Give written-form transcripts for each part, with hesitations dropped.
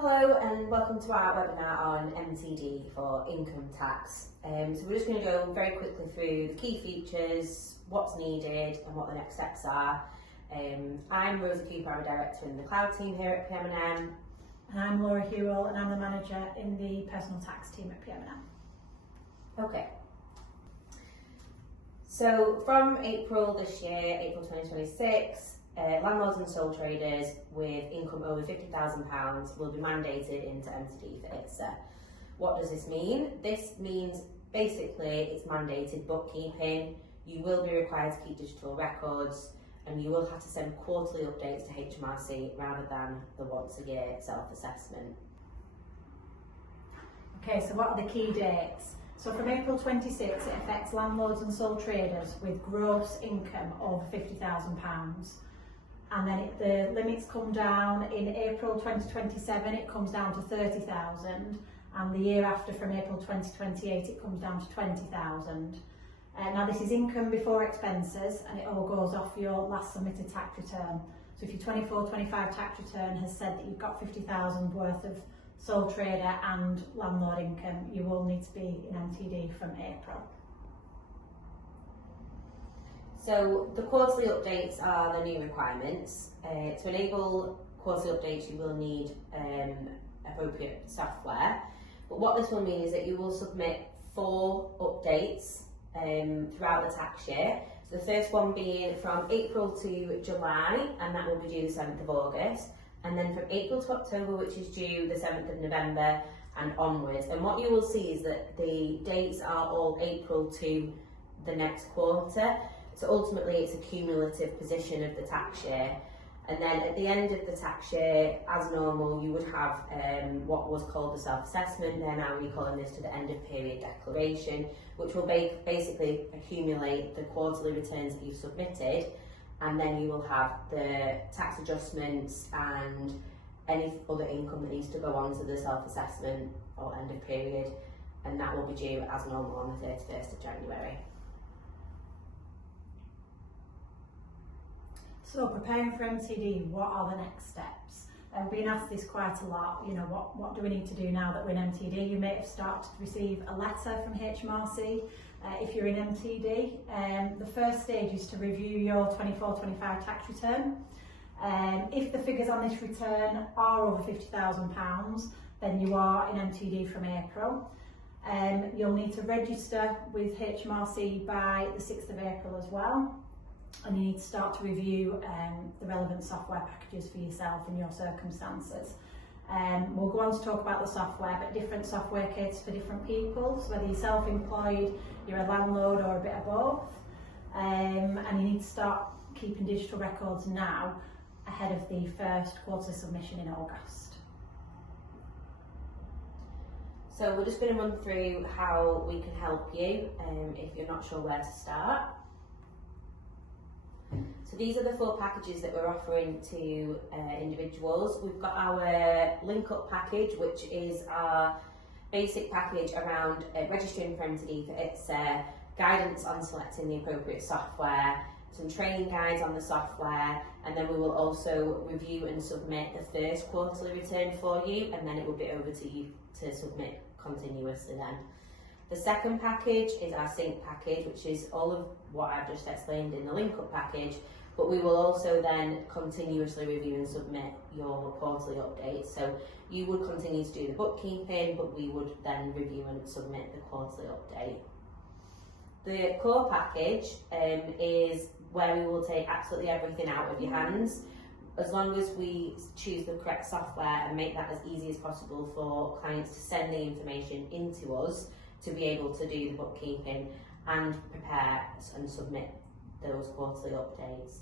Hello and welcome to our webinar on MTD for income tax. So we're just going to go very quickly through the key features, what's needed and what the next steps are. I'm Rosa Cooper, I'm a director in the cloud team here at PM&M. And I'm Laura Hewell and I'm the manager in the personal tax team at PM&M. Okay. So from April this year, April 2026, landlords and sole traders with income over £50,000 will be mandated into MTD for ITSA. What does this mean? This means basically it's mandated bookkeeping. You will be required to keep digital records and you will have to send quarterly updates to HMRC rather than the once a year self-assessment. Okay, so what are the key dates? So from April 26, it affects landlords and sole traders with gross income over £50,000. And then the limits come down in April 2027, it comes down to 30,000, and the year after from April 2028 it comes down to 20,000. Now this is income before expenses and it all goes off your last submitted tax return. So if your 24-25 tax return has said that you've got 50,000 worth of sole trader and landlord income, you will need to be in MTD from April. So the quarterly updates are the new requirements. To enable quarterly updates you will need appropriate software. But what this will mean is that you will submit 4 updates throughout the tax year. So the first one being from April to July, and that will be due the 7th of August. And then from April to October, which is due the 7th of November and onwards. And what you will see is that the dates are all April to the next quarter. So ultimately it's a cumulative position of the tax year. And then at the end of the tax year, as normal, you would have what was called the self-assessment. They're now recalling this to the end of period declaration, which will basically accumulate the quarterly returns that you've submitted. And then you will have the tax adjustments and any other income that needs to go on to the self-assessment or end of period. And that will be due as normal on the 31st of January. So preparing for MTD, what are the next steps? We've been asked this quite a lot, you know, what do we need to do now that we're in MTD? You may have started to receive a letter from HMRC if you're in MTD. The first stage is to review your 24-25 tax return. If the figures on this return are over £50,000, then you are in MTD from April. You'll need to register with HMRC by the 6th of April as well. And you need to start to review the relevant software packages for yourself and your circumstances. We'll go on to talk about the software, but different software kits for different people, so whether you're self-employed, you're a landlord or a bit of both. And you need to start keeping digital records now ahead of the first quarterly submission in August. So we're just going to run through how we can help you if you're not sure where to start. So these are the 4 packages that we're offering to individuals. We've got our link up package, which is our basic package around registering for MTD for ITSA, guidance on selecting the appropriate software, some training guides on the software, and then we will also review and submit the first quarterly return for you, and then it will be over to you to submit continuously then. The second package is our sync package, which is all of what I've just explained in the link up package, but we will also then continuously review and submit your quarterly updates. So you would continue to do the bookkeeping, but we would then review and submit the quarterly update. The core package is where we will take absolutely everything out of your hands, as long as we choose the correct software and make that as easy as possible for clients to send the information into us to be able to do the bookkeeping and prepare and submit those quarterly updates.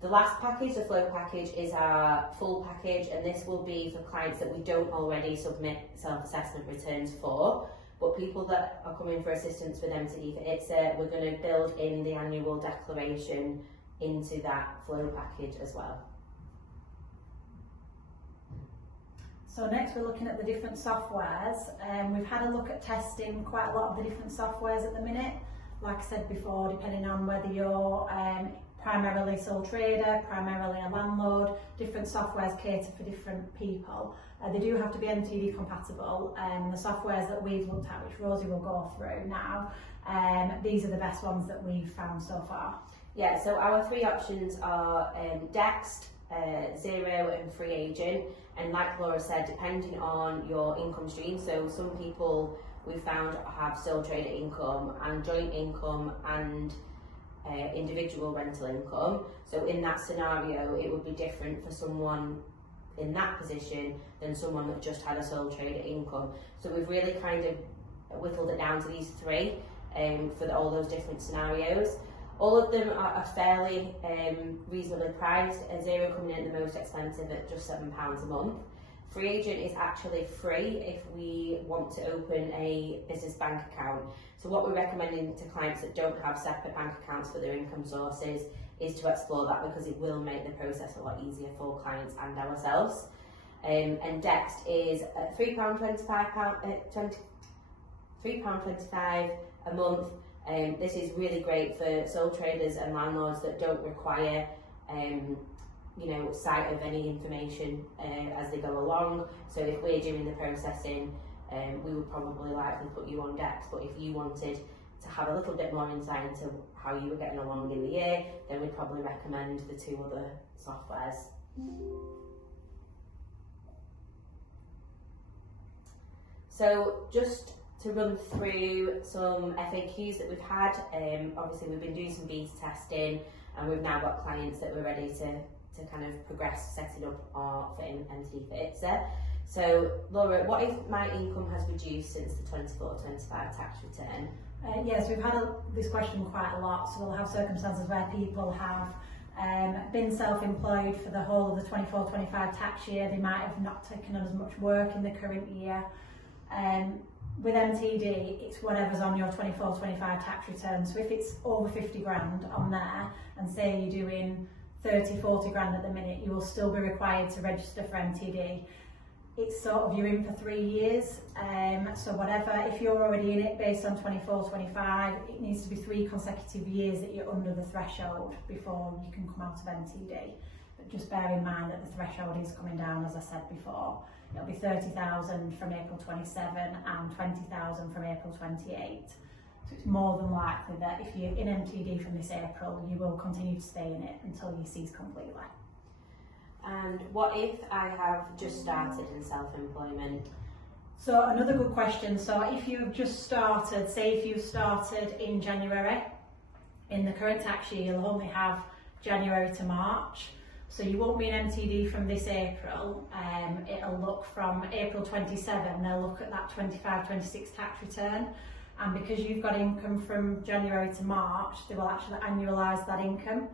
The last package, the flow package, is our full package, and this will be for clients that we don't already submit self-assessment returns for, but people that are coming for assistance with MTD for ITSA, we're going to build in the annual declaration into that flow package as well. So next we're looking at the different softwares. We've had a look at testing quite a lot of the different softwares at the minute. Like I said before, depending on whether you're primarily sole trader, primarily a landlord. Different softwares cater for different people. They do have to be MTD compatible, and the softwares that we've looked at, which Rosie will go through now, these are the best ones that we've found so far. Yeah, so our three options are Dext, Zero and Free Agent, and like Laura said, depending on your income stream, so some people we've found have sole trader income and joint income and individual rental income. So in that scenario, it would be different for someone in that position than someone that just had a sole trader income. So we've really kind of whittled it down to these three for all those different scenarios. All of them are fairly reasonably priced. Zero coming in at the most expensive at just £7 a month. Free Agent is actually free if we want to open a business bank account. So what we're recommending to clients that don't have separate bank accounts for their income sources is to explore that, because it will make the process a lot easier for clients and ourselves. And Dext is at £3.25 a month. This is really great for sole traders and landlords that don't require sight of any information as they go along. So if we're doing the processing, we would probably likely put you on Dext, but if you wanted to have a little bit more insight into how you were getting along in the year, then we'd probably recommend the two other softwares. So just to run through some FAQs that we've had, obviously we've been doing some beta testing and we've now got clients that we're ready to kind of progress setting up for MTD for ITSA. So Laura, what if my income has reduced since the 24-25 tax return? Yes, we've had this question quite a lot. So we'll have circumstances where people have been self-employed for the whole of the 24-25 tax year. They might have not taken on as much work in the current year. With MTD, it's whatever's on your 24-25 tax return. So if it's over 50 grand on there, and say you're doing 30-40 grand at the minute, you will still be required to register for MTD. It's sort of, you're in for 3 years, so whatever, if you're already in it based on 24-25, it needs to be 3 consecutive years that you're under the threshold before you can come out of MTD. But just bear in mind that the threshold is coming down, as I said before. It'll be 30,000 from April 27 and 20,000 from April 28. So it's more than likely that if you're in MTD from this April, you will continue to stay in it until you cease completely. And what if I have just started in self-employment? So another good question. So if you've just started, say if you've started in January, in the current tax year, you'll only have January to March. So you won't be in MTD from this April. It'll look from April 27, they'll look at that 25-26 tax return. And because you've got income from January to March, they will actually annualise that income.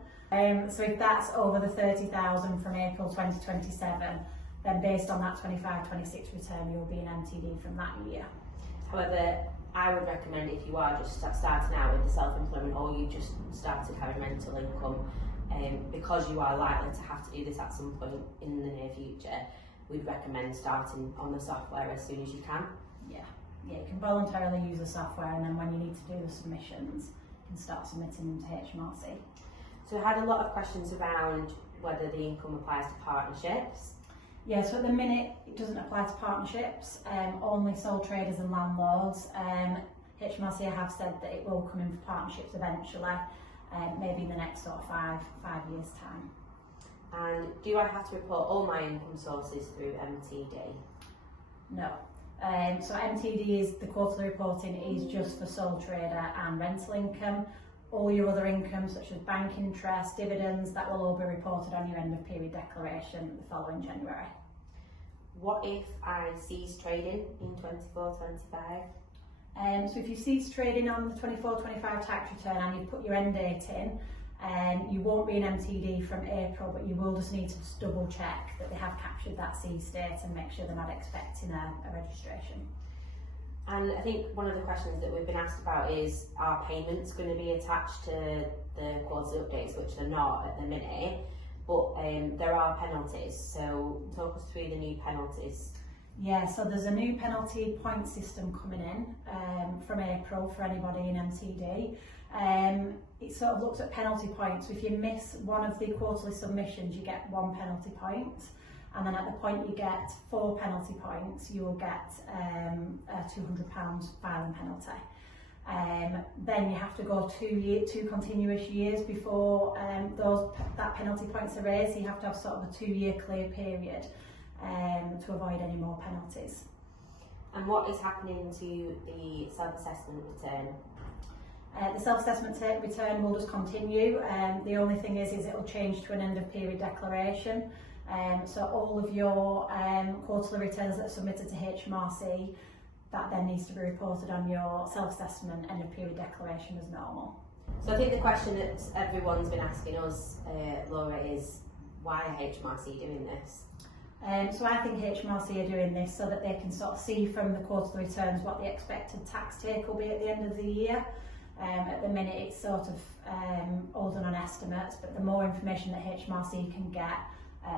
So if that's over the 30,000 from April 2027, then based on that 25-26 return, you'll be in MTD from that year. However, I would recommend if you are just starting out with the self-employment, or you just started having rental income, because you are likely to have to do this at some point in the near future, we'd recommend starting on the software as soon as you can. Yeah, you can voluntarily use the software, and then when you need to do the submissions, you can start submitting them to HMRC. So I had a lot of questions around whether the income applies to partnerships. Yeah, so at the minute it doesn't apply to partnerships, only sole traders and landlords. HMRC have said that it will come in for partnerships eventually, maybe in the next sort of five years' time. And do I have to report all my income sources through MTD? No. So MTD is, the quarterly reporting is just for sole trader and rental income. All your other income, such as bank interest, dividends, that will all be reported on your end of period declaration the following January. What if I cease trading in 24-25? So if you cease trading on the 24-25 tax return and you put your end date in, you won't be in MTD from April, but you will just need to just double check that they have captured that cease date and make sure they're not expecting a registration. And I think one of the questions that we've been asked about is, are payments going to be attached to the quarterly updates, which they're not at the minute, but there are penalties. So talk us through the new penalties. Yeah, so there's a new penalty point system coming in from April for anybody in MTD. It sort of looks at penalty points. If you miss one of the quarterly submissions, you get 1 penalty point, and then at the point you get 4 penalty points, you will get a £200 filing penalty. Then you have to go 2 continuous years before that penalty points are raised. So you have to have sort of a 2-year clear period to avoid any more penalties. And what is happening to the self-assessment return? The self-assessment return will just continue. The only thing is it will change to an end of period declaration. So all of your quarterly returns that are submitted to HMRC, that then needs to be reported on your self-assessment end of period declaration as normal. So I think the question that everyone's been asking us, Laura, is why are HMRC doing this? So I think HMRC are doing this so that they can sort of see from the quarterly returns what the expected tax take will be at the end of the year. At the minute it's sort of all done on estimates, but the more information that HMRC can get,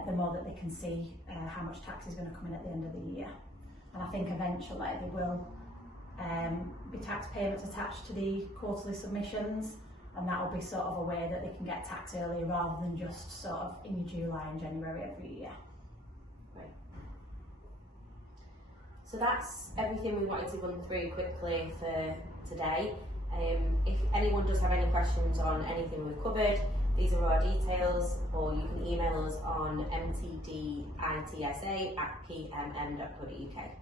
the more that they can see how much tax is going to come in at the end of the year. And I think eventually there will be tax payments attached to the quarterly submissions, and that will be sort of a way that they can get tax early rather than just sort of in July and January every year. Right. So that's everything we wanted to run through quickly for today. If anyone does have any questions on anything we've covered, these are our details, or you can email us on mtditsa@pmm.co.uk.